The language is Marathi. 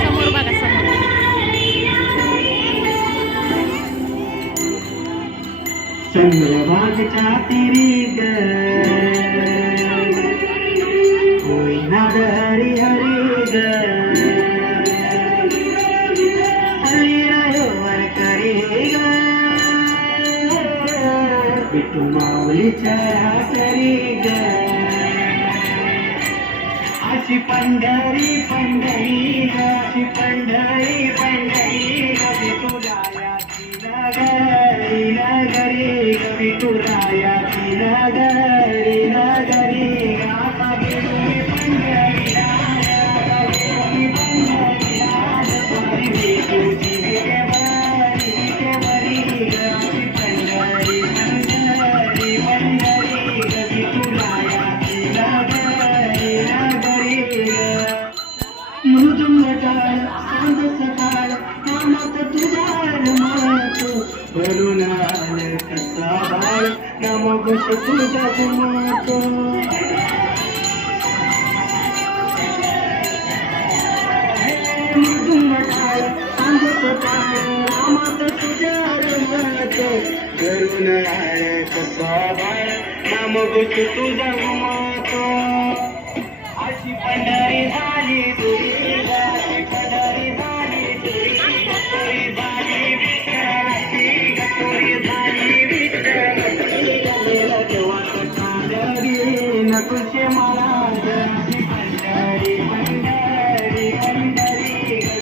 समोर बघा समोर. चंद्रभागच्या तिरी ग होईना हरी हरी ग हरी रायोवर करी ग विठू माऊलीच्या करी ग अशी पंढरी पंढरी ग अशी पंढरी पंढरी ग विठुरायाची नगरी नगरी ग विठुरायाची नगरी नगरी ग आता गेलो मी पंढरीला आता गेलो मी पंढरीला वारी विठूची विठेवरी विठेवरी ग अशी पंढरी पंढरी पंढरी ग विठुरायाची नगरी नगरी ग मृदुंग टाळ सांज सकाळ नामात तुझा रमातो भरून आलं कसा बाळ नाम घोष तुझा जमातो मृदुंग टाळ सांज सकाळ नामात तुझा रमातो भरून आलं कसा बाळ नाम घोष तुझा जमातो अशी पंढरी झाली तुझी